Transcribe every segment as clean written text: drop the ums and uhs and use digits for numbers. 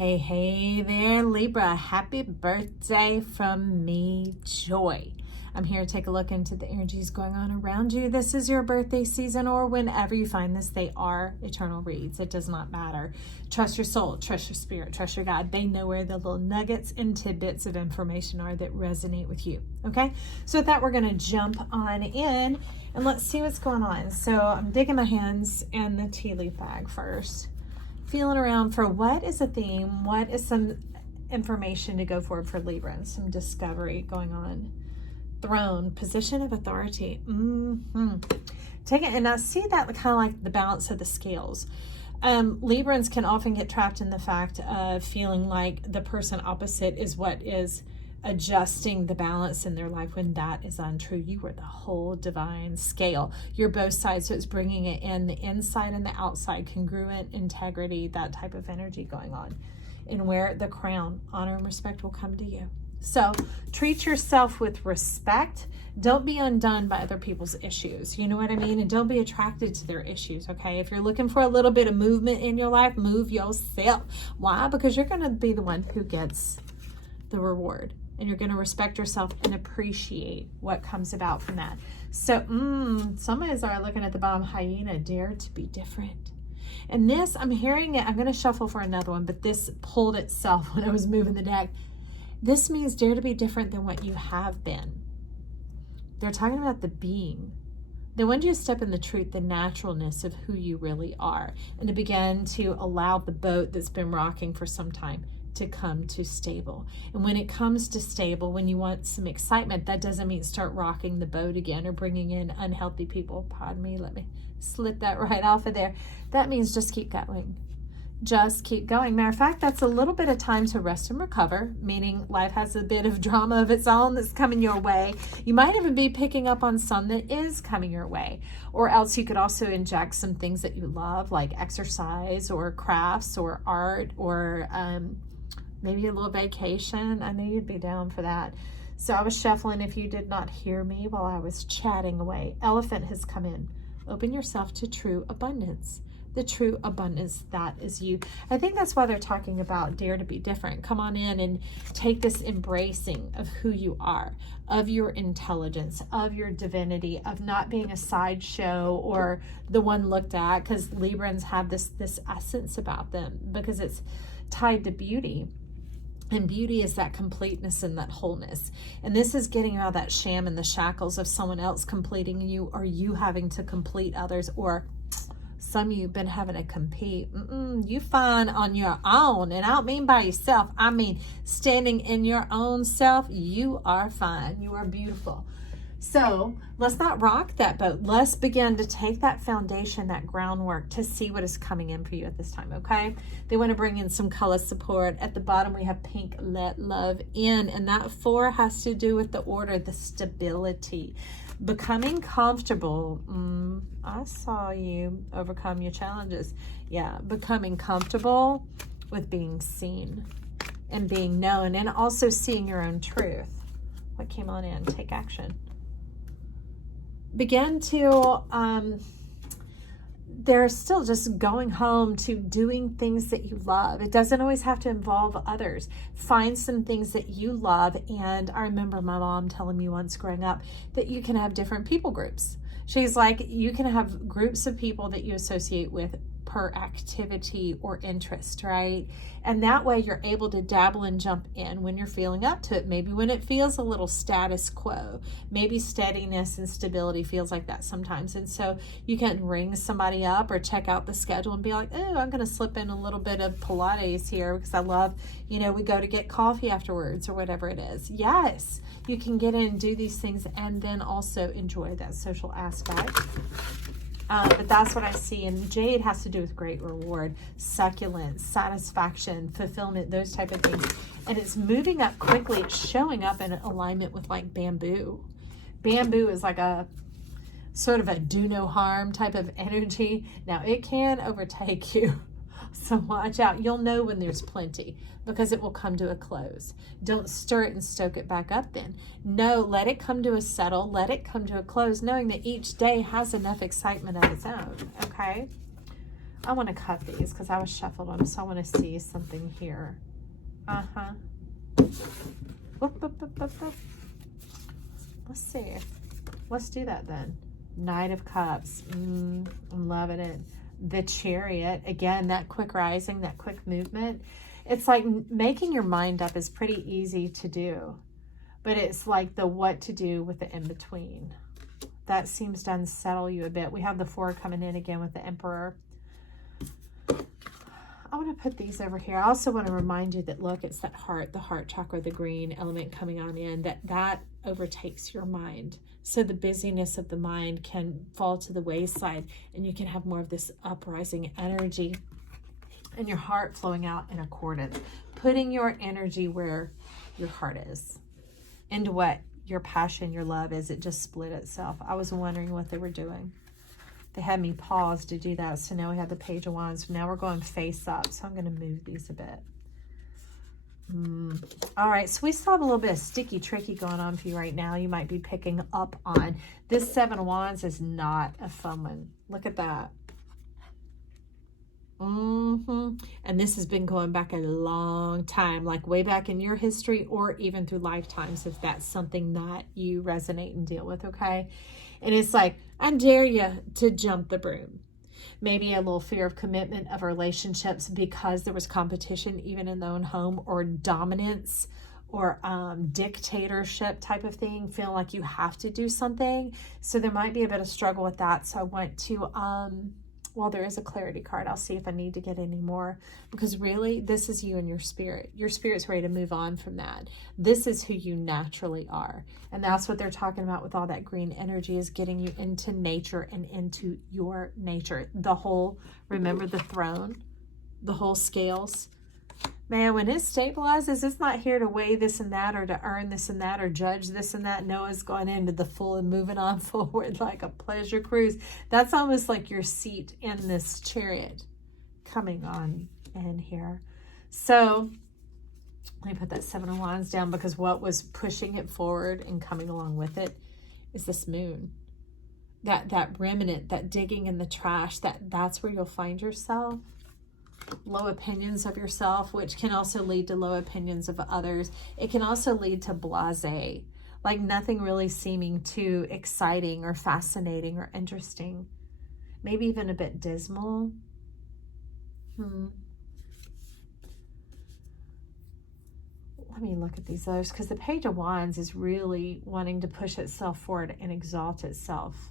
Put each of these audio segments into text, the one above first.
Hey, hey there, Libra. Happy birthday from me, Joy. I'm here to take a look into the energies going on around you. This is your birthday season, or whenever you find this, they are eternal reads. It does not matter. Trust your soul, trust your spirit, trust your God. They know where the little nuggets and tidbits of information are that resonate with you. Okay? So with that, we're going to jump on in and let's see what's going on. So I'm digging my hands in the tea leaf bag first. Feeling around for what is a theme, what is some information to go forward for Libra, and some discovery going on. Throne, position of authority. Take it, and I see that kind of like the balance of the scales. Librans can often get trapped in the fact of feeling like the person opposite is what is adjusting the balance in their life, when that is untrue. You are the whole divine scale. You're both sides, so it's bringing it in, the inside and the outside, congruent, integrity, that type of energy going on. And where the crown, honor and respect will come to you. So treat yourself with respect. Don't be undone by other people's issues. You know what I mean? And don't be attracted to their issues, okay? If you're looking for a little bit of movement in your life, move yourself. Why? Because you're going to be the one who gets the reward. And you're going to respect yourself and appreciate what comes about from that. So, somebody's already looking at the bottom. Hyena, dare to be different. And this, I'm hearing it. I'm going to shuffle for another one, but this pulled itself when I was moving the deck. This means dare to be different than what you have been. They're talking about the being. They want you to step in the truth, the naturalness of who you really are, and to begin to allow the boat that's been rocking for some time to come to stable. And when it comes to stable, when you want some excitement, that doesn't mean start rocking the boat again or bringing in unhealthy people. Pardon me, let me slip that right off of there. That means just keep going. Just keep going. Matter of fact, that's a little bit of time to rest and recover, meaning life has a bit of drama of its own that's coming your way. You might even be picking up on some that is coming your way. Or else you could also inject some things that you love, like exercise or crafts or art or maybe a little vacation. I know you'd be down for that. So I was shuffling if you did not hear me while I was chatting away. Elephant has come in. Open yourself to true abundance. The true abundance, that is you. I think that's why they're talking about dare to be different. Come on in and take this embracing of who you are, of your intelligence, of your divinity, of not being a sideshow or the one looked at, because Librans have this essence about them because it's tied to beauty. And beauty is that completeness and that wholeness. And this is getting out of that sham and the shackles of someone else completing you, or you having to complete others, or some of you have been having to compete. You fine on your own. And I don't mean by yourself. I mean standing in your own self. You are fine. You are beautiful. So let's not rock that boat. Let's begin to take that foundation, that groundwork, to see what is coming in for you at this time, okay? They want to bring in some color support. At the bottom, we have pink, let love in. And that 4 has to do with the order, the stability. Becoming comfortable. I saw you overcome your challenges. Yeah, becoming comfortable with being seen and being known, and also seeing your own truth. What came on in? Take action. Begin to, they're still just going home to doing things that you love. It doesn't always have to involve others. Find some things that you love. And I remember my mom telling me once growing up that you can have different people groups. She's like, you can have groups of people that you associate with per activity or interest, right? And that way you're able to dabble and jump in when you're feeling up to it. Maybe when it feels a little status quo, maybe steadiness and stability feels like that sometimes. And so you can ring somebody up or check out the schedule and be like, oh, I'm going to slip in a little bit of Pilates here because I love, we go to get coffee afterwards or whatever it is. Yes, you can get in and do these things and then also enjoy that social aspect. But that's what I see. And jade has to do with great reward, succulence, satisfaction, fulfillment, those type of things. And it's moving up quickly. It's showing up in alignment with like bamboo. Bamboo is like a sort of a do no harm type of energy. Now it can overtake you. So watch out. You'll know when there's plenty because it will come to a close. Don't stir it and stoke it back up then. No, let it come to a settle. Let it come to a close, knowing that each day has enough excitement of its own. Okay? I want to cut these because I was shuffled them, so I want to see something here. Whoop, whoop, whoop, whoop, whoop. Let's see. Let's do that then. Knight of Cups. I'm loving it. The Chariot. Again, that quick rising, that quick movement. It's like making your mind up is pretty easy to do. But it's like the what to do with the in-between. That seems to unsettle you a bit. We have the 4 coming in again with the Emperor. I want to put these over here. I also want to remind you that, look, it's that heart, the heart chakra, the green element coming on in, that overtakes your mind. So the busyness of the mind can fall to the wayside, and you can have more of this uprising energy and your heart flowing out in accordance, putting your energy where your heart is, into what your passion, your love is. It just split itself. I was wondering what they were doing. They had me pause to do that. So now we have the Page of Wands. Now we're going face up. So I'm going to move these a bit. All right. So we still have a little bit of sticky, tricky going on for you right now. You might be picking up on. This 7 of Wands is not a fun one. Look at that. And this has been going back a long time, like way back in your history or even through lifetimes, if that's something that you resonate and deal with, okay? And it's like, I dare you to jump the broom. Maybe a little fear of commitment of relationships because there was competition even in their own home, or dominance or dictatorship type of thing, feeling like you have to do something. So there might be a bit of struggle with that. So I want to, well, there is a clarity card. I'll see if I need to get any more, because really this is you and your spirit. Your spirit's ready to move on from that. This is who you naturally are. And that's what they're talking about with all that green energy, is getting you into nature and into your nature. The whole, remember the throne, the whole scales. Man, when it stabilizes, it's not here to weigh this and that, or to earn this and that, or judge this and that. No, it's going into the full and moving on forward like a pleasure cruise. That's almost like your seat in this chariot coming on in here. So let me put that 7 of Wands down, because what was pushing it forward and coming along with it is this moon. That remnant, that digging in the trash, that's where you'll find yourself. Low opinions of yourself, which can also lead to low opinions of others. It can also lead to blasé, like nothing really seeming too exciting or fascinating or interesting. Maybe even a bit dismal. Let me look at these others, because the Page of Wands is really wanting to push itself forward and exalt itself.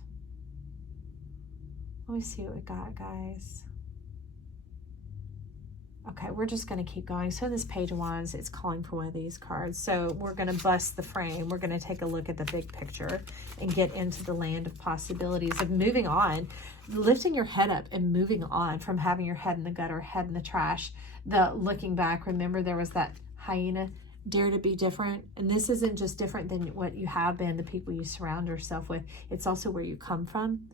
Let me see what we got, guys. Okay, we're just going to keep going. So this Page of Wands, it's calling for one of these cards. So we're going to bust the frame. We're going to take a look at the big picture and get into the land of possibilities of moving on, lifting your head up and moving on from having your head in the gutter, head in the trash, the looking back. Remember, there was that hyena, dare to be different. And this isn't just different than what you have been, the people you surround yourself with. It's also where you come from.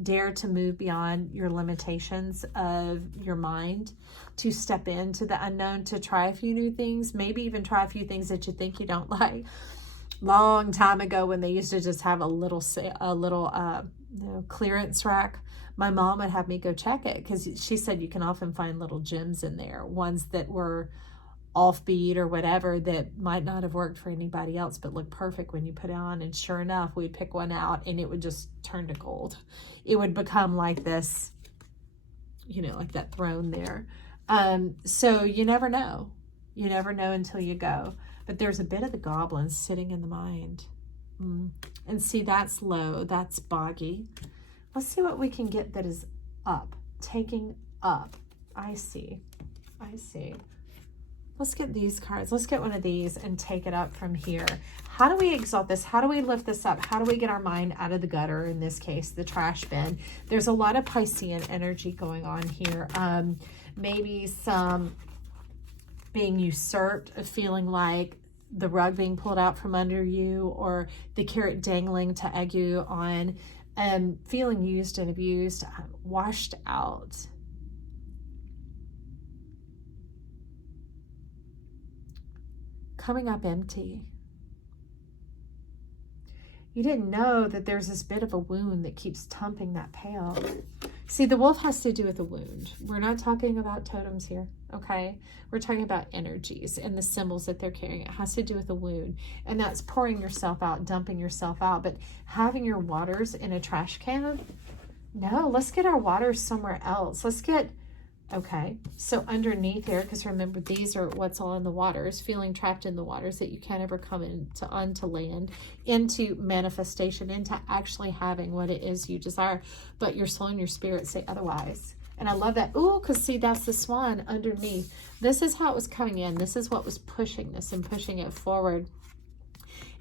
Dare to move beyond your limitations of your mind, to step into the unknown, to try a few new things, maybe even try a few things that you think you don't like. Long time ago, when they used to just have a little clearance rack, my mom would have me go check it, because she said you can often find little gems in there, ones that were offbeat or whatever, that might not have worked for anybody else but look perfect when you put it on. And sure enough, we'd pick one out and it would just turn to gold. It would become like this, you know, like that throne there. So you never know. You never know until you go. But there's a bit of the goblin sitting in the mind. And see, that's low, that's boggy. Let's see what we can get that is up, taking up. I see. Let's get these cards. Let's get one of these and take it up from here. How do we exalt this? How do we lift this up? How do we get our mind out of the gutter, in this case, the trash bin? There's a lot of Piscean energy going on here. Maybe some being usurped, of feeling like the rug being pulled out from under you, or the carrot dangling to egg you on, feeling used and abused, washed out. Coming up empty. You didn't know that there's this bit of a wound that keeps thumping that pail. See, the wolf has to do with a wound. We're not talking about totems here, okay? We're talking about energies and the symbols that they're carrying. It has to do with a wound, and that's pouring yourself out, dumping yourself out. But having your waters in a trash can, no, let's get our waters somewhere else. Let's get, okay, so underneath here, because remember, these are what's all in the waters, feeling trapped in the waters that you can't ever come onto land, into manifestation, into actually having what it is you desire, but your soul and your spirit say otherwise. And I love that. Ooh, because see, that's the swan underneath. This is how it was coming in. This is what was pushing this and pushing it forward.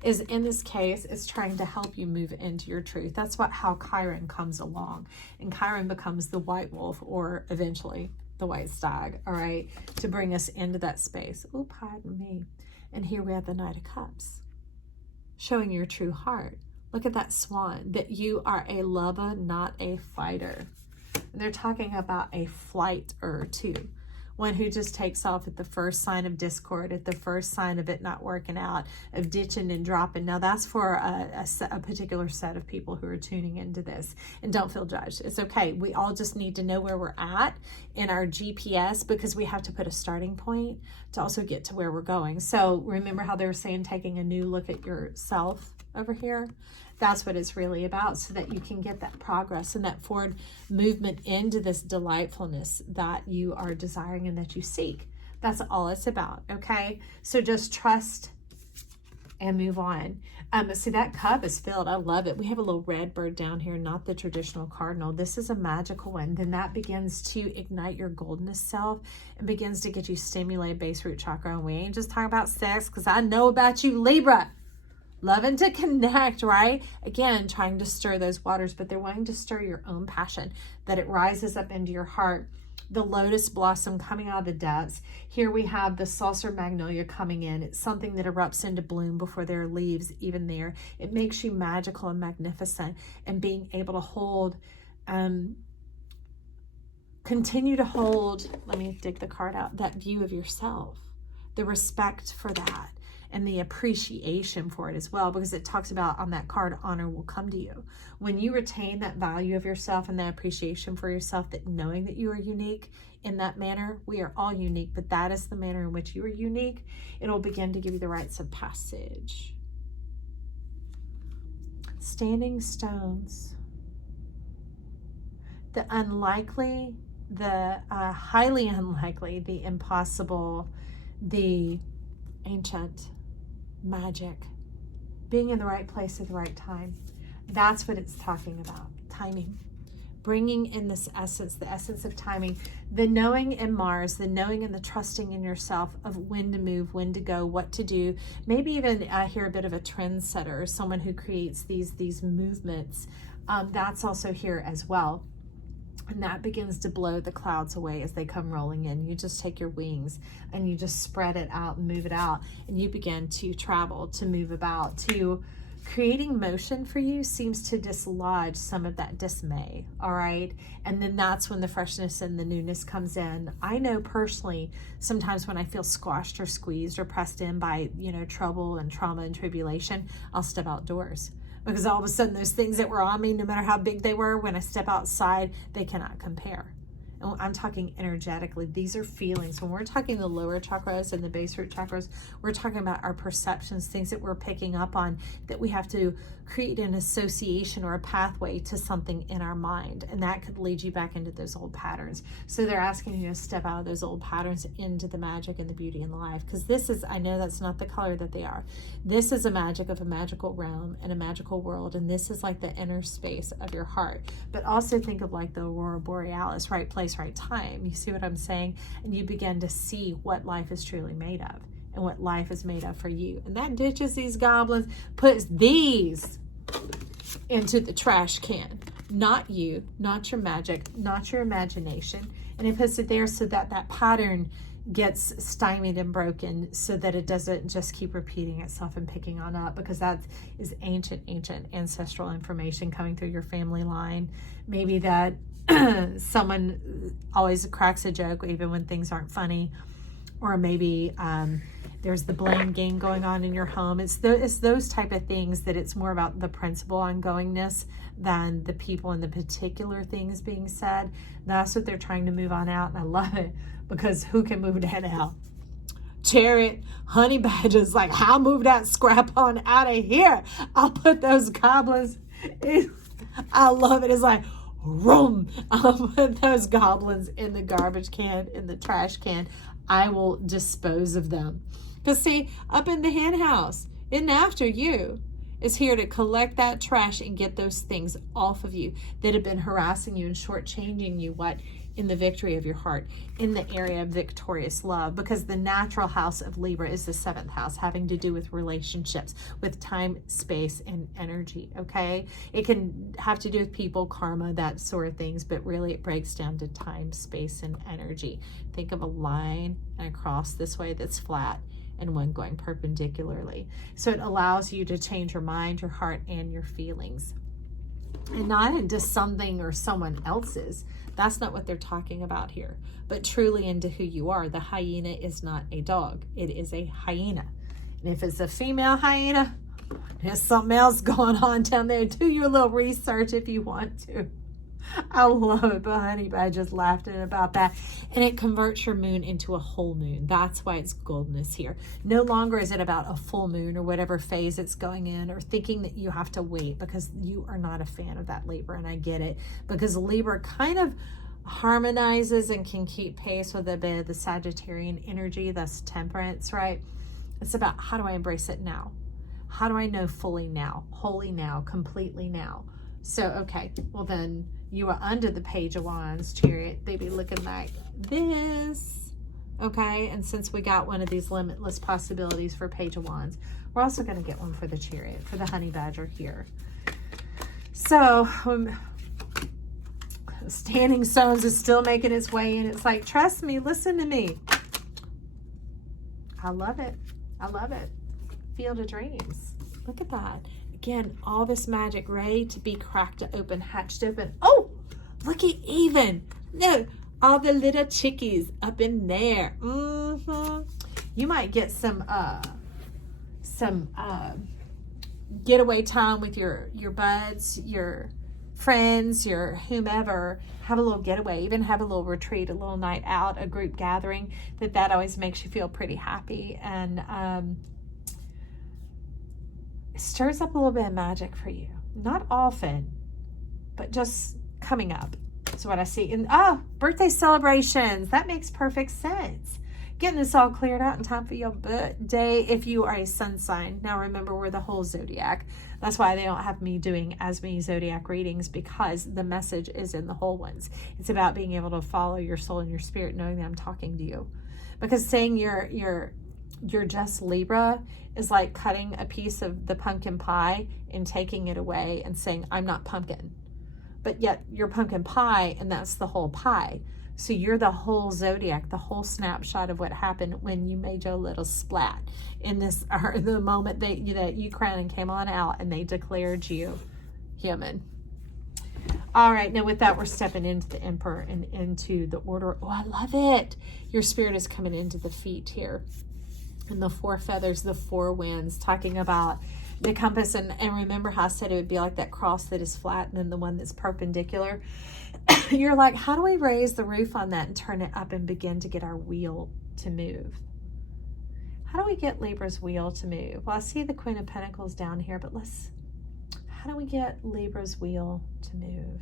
Is in this case, it's trying to help you move into your truth. That's how Chiron comes along. And Chiron becomes the white wolf, or eventually the white stag, all right, to bring us into that space. Oh, pardon me. And here we have the Knight of Cups, showing your true heart. Look at that swan, that you are a lover, not a fighter. And they're talking about a flighter too. One who just takes off at the first sign of discord, at the first sign of it not working out, of ditching and dropping. Now that's for a particular set of people who are tuning into this. And don't feel judged. It's okay. We all just need to know where we're at in our GPS, because we have to put a starting point to also get to where we're going. So remember how they were saying taking a new look at yourself over here? That's what it's really about, so that you can get that progress and that forward movement into this delightfulness that you are desiring and that you seek. That's all it's about, okay? So just trust and move on. See, that cup is filled. I love it. We have a little red bird down here, not the traditional cardinal. This is a magical one. Then that begins to ignite your goldenness self and begins to get you stimulated base root chakra. And we ain't just talking about sex, because I know about you, Libra. Loving to connect, right? Again, trying to stir those waters, but they're wanting to stir your own passion, that it rises up into your heart. The lotus blossom coming out of the depths. Here we have the saucer magnolia coming in. It's something that erupts into bloom before there are leaves even there. It makes you magical and magnificent, and being able to hold, continue to hold, let me dig the card out, that view of yourself, the respect for that, and the appreciation for it as well, because it talks about on that card, honor will come to you. When you retain that value of yourself and that appreciation for yourself, that knowing that you are unique in that manner, we are all unique, but that is the manner in which you are unique, it'll begin to give you the rites of passage. Standing stones. The unlikely, the highly unlikely, the impossible, the ancient, magic, being in the right place at the right time. That's what it's talking about. Timing. Bringing in this essence, the essence of timing, the knowing in Mars, the knowing and the trusting in yourself of when to move, when to go, what to do. Maybe even here a bit of a trendsetter, someone who creates these movements. That's also here as well. And that begins to blow the clouds away as they come rolling in. You just take your wings and you just spread it out and move it out. And you begin to travel, to move about, to creating motion for you seems to dislodge some of that dismay, all right? And then that's when the freshness and the newness comes in. I know personally, sometimes when I feel squashed or squeezed or pressed in by, trouble and trauma and tribulation, I'll step outdoors. Because all of a sudden those things that were on me, no matter how big they were, when I step outside, they cannot compare. And I'm talking energetically. These are feelings. When we're talking the lower chakras and the base root chakras, we're talking about our perceptions, things that we're picking up on, that we have to create an association or a pathway to something in our mind. And that could lead you back into those old patterns. So they're asking you to step out of those old patterns into the magic and the beauty in life. Because this is, I know that's not the color that they are. This is a magic of a magical realm and a magical world. And this is like the inner space of your heart. But also think of like the Aurora Borealis, right place, right time. You see what I'm saying? And you begin to see what life is truly made of and what life is made of for you. And that ditches these goblins, puts these into the trash can. Not you, not your magic, not your imagination. And it puts it there so that that pattern gets stymied and broken, so that it doesn't just keep repeating itself and picking on up, because that is ancient ancestral information coming through your family line. Maybe that someone always cracks a joke even when things aren't funny. or maybe there's the blame game going on in your home. It's those type of things that it's more about the principle ongoingness than the people and the particular things being said. That's what they're trying to move on out, and I love it, because who can move that out? Chariot, honey badger's like, I'll move that scrap on out of here. I'll put those goblins in. I love it. It's like, room. I'll put those goblins in the garbage can, in the trash can. I will dispose of them. Because see, up in the hen house, isn't after you, is here to collect that trash and get those things off of you that have been harassing you and shortchanging you what? In the victory of your heart, in the area of victorious love, because the natural house of Libra is the 7th house, having to do with relationships, with time, space, and energy, okay? It can have to do with people, karma, that sort of things, but really it breaks down to time, space, and energy. Think of a line and a cross this way that's flat, and one going perpendicularly. So it allows you to change your mind, your heart, and your feelings. And not into something or someone else's. That's not what they're talking about here. But truly into who you are. The hyena is not a dog. It is a hyena. And if it's a female hyena, there's something else going on down there. Do your little research if you want to. I love it, but honey, I just laughed about that. And it converts your moon into a whole moon. That's why it's goldness here. No longer is it about a full moon or whatever phase it's going in, or thinking that you have to wait, because you are not a fan of that, Libra, and I get it. Because Libra kind of harmonizes and can keep pace with a bit of the Sagittarian energy, thus temperance, right? It's about, how do I embrace it now? How do I know fully now, wholly now, completely now? So, okay, well then, you are under the Page of Wands, Chariot. They be looking like this, okay? And since we got one of these limitless possibilities for Page of Wands, we're also going to get one for the Chariot, for the Honey Badger here. So, Standing Stones is still making its way in. It's like, trust me, listen to me. I love it. I love it. Field of Dreams. Look at that. Again, all this magic ready to be cracked open, hatched open. Oh, look at even. No, all the little chickies up in there. You might get some getaway time with your buds, your friends, your whomever. Have a little getaway, even have a little retreat, a little night out, a group gathering. That always makes you feel pretty happy, and stirs up a little bit of magic for you. Not often, but just coming up. So what I see. And birthday celebrations. That makes perfect sense. Getting this all cleared out in time for your birthday if you are a sun sign. Now remember, we're the whole zodiac. That's why they don't have me doing as many zodiac readings, because the message is in the whole ones. It's about being able to follow your soul and your spirit, knowing that I'm talking to you. Because saying you're just Libra is like cutting a piece of the pumpkin pie and taking it away and saying, I'm not pumpkin. But yet you're pumpkin pie, and that's the whole pie. So you're the whole zodiac, the whole snapshot of what happened when you made your little splat in this, or the moment that you crowned and came on out and they declared you human. All right, now with that, we're stepping into the Emperor and into the Order. Oh, I love it. Your spirit is coming into the feet here. And the 4 feathers, the 4 winds, talking about the compass. And remember how I said it would be like that cross that is flat and then the one that's perpendicular. You're like, how do we raise the roof on that and turn it up and begin to get our wheel to move? How do we get Libra's wheel to move? Well, I see the Queen of Pentacles down here, but how do we get Libra's wheel to move?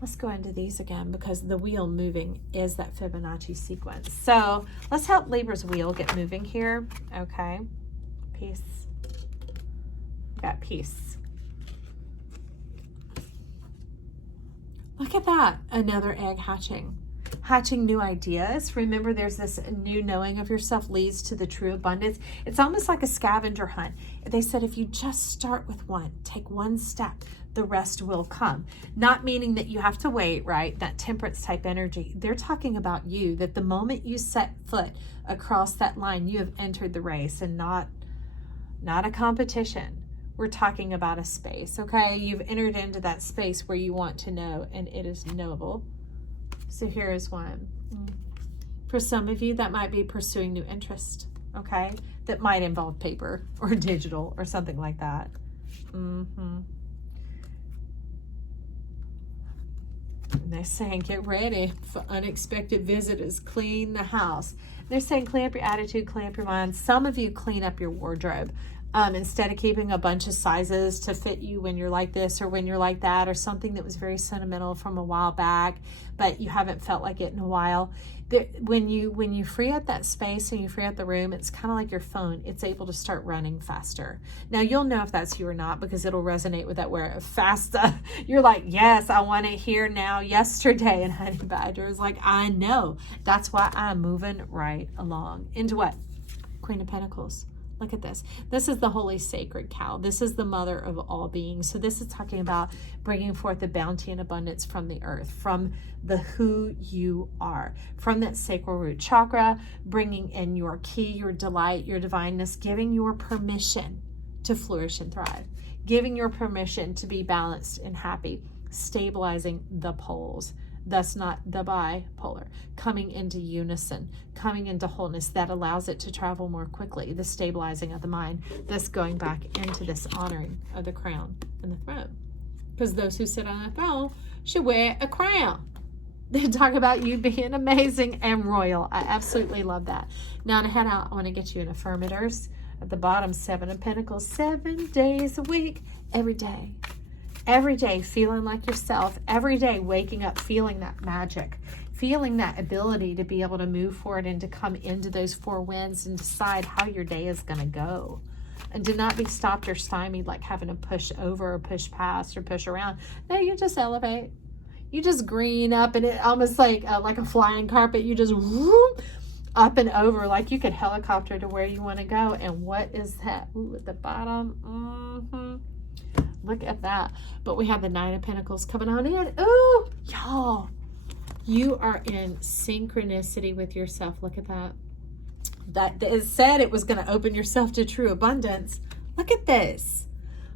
Let's go into these again, because the wheel moving is that Fibonacci sequence. So let's help Libra's wheel get moving here. Okay. Peace. We got peace. Look at that. Another egg hatching. Hatching new ideas. Remember, there's this new knowing of yourself leads to the true abundance. It's almost like a scavenger hunt. They said if you just start with one, take one step, the rest will come. Not meaning that you have to wait, right? That temperance type energy. They're talking about you, that the moment you set foot across that line, you have entered the race, and not a competition. We're talking about a space, okay? You've entered into that space where you want to know, and it is knowable. So here is one. For some of you, that might be pursuing new interest, okay? That might involve paper or digital or something like that. And they're saying, get ready for unexpected visitors. Clean the house. They're saying, clean up your attitude, clean up your mind. Some of you clean up your wardrobe. Instead of keeping a bunch of sizes to fit you when you're like this or when you're like that, or something that was very sentimental from a while back, but you haven't felt like it in a while. When you free up that space and you free up the room, it's kind of like your phone. It's able to start running faster. Now, you'll know if that's you or not because it'll resonate with that word faster. You're like, yes, I want it here now, yesterday. And Honey Badger is like, I know. That's why I'm moving right along. Into what? Queen of Pentacles. Look at this. This is the holy sacred cow. This is the mother of all beings. So this is talking about bringing forth the bounty and abundance from the earth, from the who you are, from that sacral root chakra, bringing in your key, your delight, your divineness, giving your permission to flourish and thrive, giving your permission to be balanced and happy, stabilizing the poles. Thus not the bipolar, coming into unison, coming into wholeness that allows it to travel more quickly, the stabilizing of the mind, thus going back into this honoring of the crown and the throne. Because those who sit on a throne should wear a crown. They talk about you being amazing and royal. I absolutely love that. Now to head out, I want to get you an affirmators. At the bottom, 7 of Pentacles, 7 days a week, every day. Every day feeling like yourself, every day waking up feeling that magic, feeling that ability to be able to move forward and to come into those 4 winds and decide how your day is going to go. And to not be stopped or stymied like having to push over or push past or push around. No, you just elevate. You just green up, and it almost like a flying carpet. You just whoop, up and over like you could helicopter to where you want to go. And what is that? Ooh, at the bottom. Look at that. But we have the 9 of Pentacles coming on in. Ooh, y'all. You are in synchronicity with yourself. Look at that. That is said it was going to open yourself to true abundance. Look at this.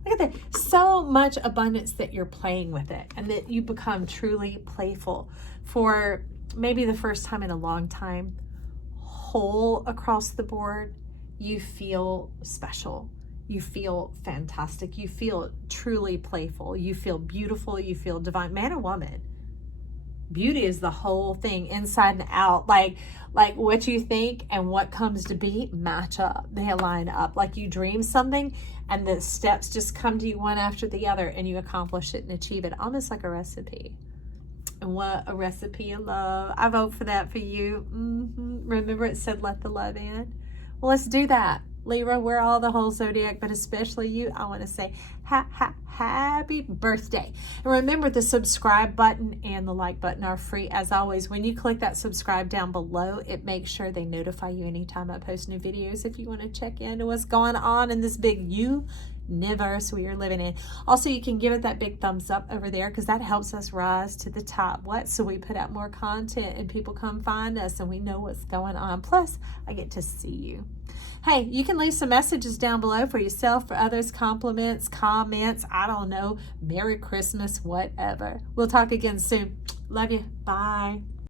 Look at that. So much abundance that you're playing with it and that you become truly playful for maybe the first time in a long time. Whole across the board. You feel special. You feel fantastic. You feel truly playful. You feel beautiful. You feel divine. Man or woman. Beauty is the whole thing, inside and out. Like what you think and what comes to be match up. They align up. Like you dream something and the steps just come to you one after the other and you accomplish it and achieve it. Almost like a recipe. And what a recipe of love. I vote for that for you. Remember it said let the love in? Well, let's do that. Libra, we're all the whole zodiac, but especially you, I want to say happy birthday. And remember, the subscribe button and the like button are free as always. When you click that subscribe down below, it makes sure they notify you anytime I post new videos if you want to check into what's going on in this big universe we are living in. Also, you can give it that big thumbs up over there because that helps us rise to the top. So we put out more content and people come find us and we know what's going on. Plus, I get to see you. Hey, you can leave some messages down below for yourself, for others, compliments, comments, I don't know, Merry Christmas, whatever. We'll talk again soon. Love you. Bye.